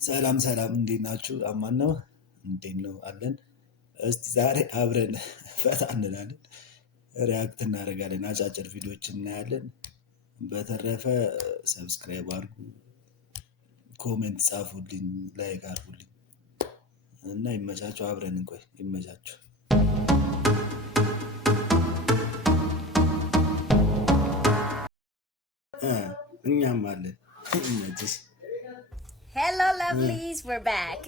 ሰላም ሰላም፣ እንዴት ናችሁ? አማን ነው። እንዴት ነው አለን። እስቲ ዛሬ አብረን ፈታ እንላለን፣ ሪያክት እናደርጋለን፣ አጫጭር ቪዲዮዎች እናያለን። በተረፈ ሰብስክራይብ አድርጉ፣ ኮሜንት ጻፉልኝ፣ ላይክ አድርጉልኝ እና ይመቻችሁ። አብረን እንቆይ። ይመቻችሁ። እኛም አለን። ይመችሽ። Hello lovelies, we're back.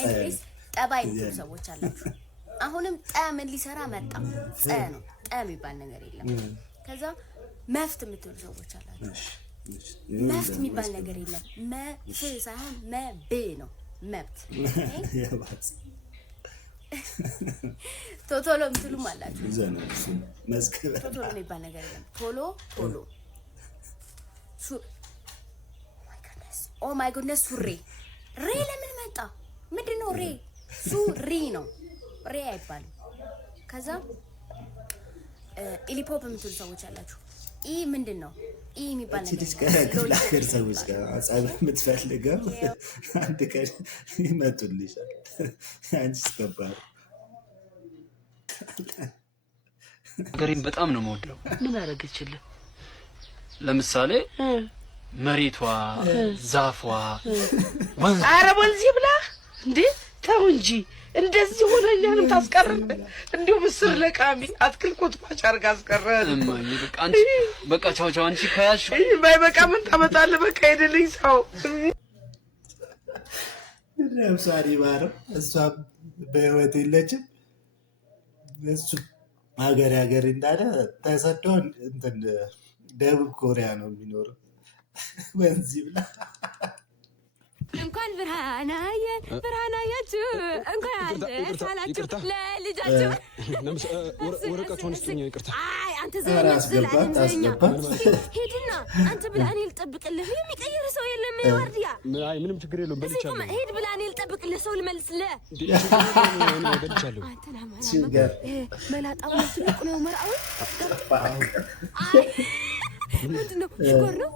Anyways, ጠባይ የምትሉ ሰዎች አላችሁ። አሁንም ምን ሊሰራ መጣ? ነው የሚባል ነገር የለም። ከዛ መፍት የምትሉ ሰዎች አላችሁ። መፍት የሚባል ነገር የለም። መፍ ሳይሆን መብ ነው መብት። ቶሎ የምትሉም አላችሁ። ቶሎ የሚባል ነገር የለም። ቶሎ ኦ ማይ ጉድነስ ሱሪ ሬ ለምን መጣ? ምንድነው ሬ? ሱሪ ነው ሬ አይባልም። ከዛ ኢሊፖፕ የምትሉ ሰዎች አላችሁ። ኢ ምንድነው? ኢ የሚባል ነገር ለሀገር ሰዎች ጋር አጻብ የምትፈልገው አንድ ቀን ይመጡልሻል። አንቺ ስከባር ሀገሬን በጣም ነው የምወደው። ምን አደረገችልህ? ለምሳሌ መሬቷ፣ ዛፏ፣ ወንዝ። ኧረ ወንዝ ብላ እንዴ! ተው እንጂ እንደዚህ ሆነ እኛንም ታስቀረን። እንዲሁ ምስር ለቃሚ አትክል ኮትባች አድርጋ አስቀረን። እማዬ በቃ አንቺ በቃ ቻው ቻው። አንቺ ከያዝሽ ባይበቃ ምን ታመጣለህ? በቃ ሄደልኝ ሰው ነፍሳሪ ባረው። እሷም በህይወት የለችም። እሱ ሀገር እንዳለ ተሰዶ እንትን ደቡብ ኮሪያ ነው የሚኖረው። ወንዚ ብላ እንኳን ብርሃናያችሁ እንኳን አደረሳችሁ ለልጃችሁ። ወረቀቱን ስጡኝ። ይቅርታ። አይ አንተ አስገባት። ሄድና አንተ ብላ እኔ ልጠብቅልህ። የሚቀይር ሰው የለም። ወርዲያ አይ ምንም ችግር የለውም። በልቻለሁ። ሄድ ብላ እኔ ልጠብቅልህ። ሰው ልመልስልህ። በልቻለሁ። መላጣው ትልቅ ነው መርአው። አይ ምንድነው? ሽኮር ነው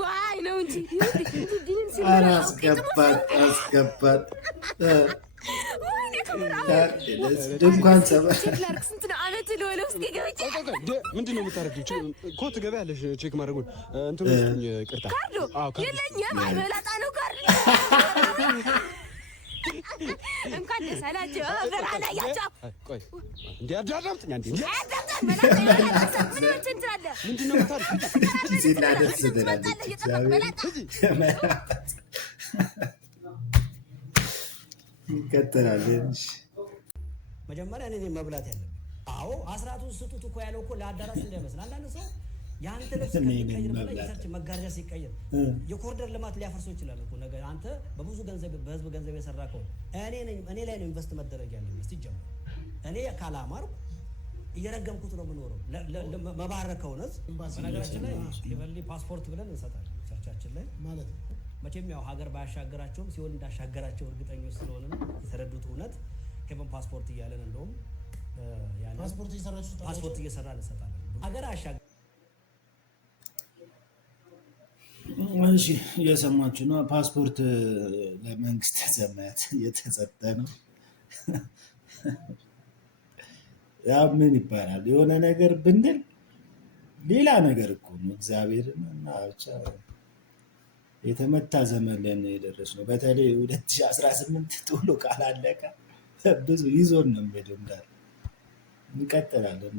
ዋይ ነው እንጂ አስገባት። ድንኳን ሰበ ስንት ነው ዓመት ለወለ ውስጥ ገበች። ምንድን ነው የምታደርጊው? እኮ ትገቢያለሽ ቼክ ማድረጉን እንትን ውስጥኝ። ቅርታ የለኝም። መላጣ ነው ካርድ። እንኳን ደስ አላችሁ ብርሃናያችሁ። ቆይ እንዴ አዳምጥኝ አንዴ። ምንድን ነው ይቀጥላል። መጀመሪያ እኔ መብላት ያለብኝ። አዎ አስራቱን ስጡት እኮ ያለው እኮ ለአዳራሽ እንዳይመስል። አንዳንድ ሰው የአንተ ልብስ ከሚቀይር በላይ የሰርች መጋረጃ ሲቀይር የኮሪደር ልማት ሊያፈርሰው ይችላል እኮ ነገር። አንተ በብዙ ገንዘብ በህዝብ ገንዘብ የሰራ ከሆነ እኔ ላይ ነው ኢንቨስት መደረግ ያለብኝ። ሲጀምር እኔ ካላማርኩ እየረገምኩት ነው የምኖረው። መባረከው ነው። በነገራችን ላይ የበሊ ፓስፖርት ብለን እንሰጣለን ቸርቻችን ላይ ማለት ነው። መቼም ያው ሀገር ባያሻገራቸውም ሲሆን እንዳሻገራቸው እርግጠኞች ስለሆነ ነው የተረዱት እውነት። ሄቨን ፓስፖርት እያለን እንደውም ያለ ፓስፖርት እየሰራን እንሰጣለን። ሀገር አሻገር። እሺ እየሰማችሁ ነው። ፓስፖርት ለመንግስተ ሰማያት እየተሰጠ ነው። ያ ምን ይባላል? የሆነ ነገር ብንል ሌላ ነገር እኮ ነው። እግዚአብሔርን እና ብቻ የተመታ ዘመን ላይ ነው የደረስነው። በተለይ 2018 ቶሎ ካላለቀ ብዙ ይዞን ነው የሚሄደው እንዳለ። እንቀጥላለን።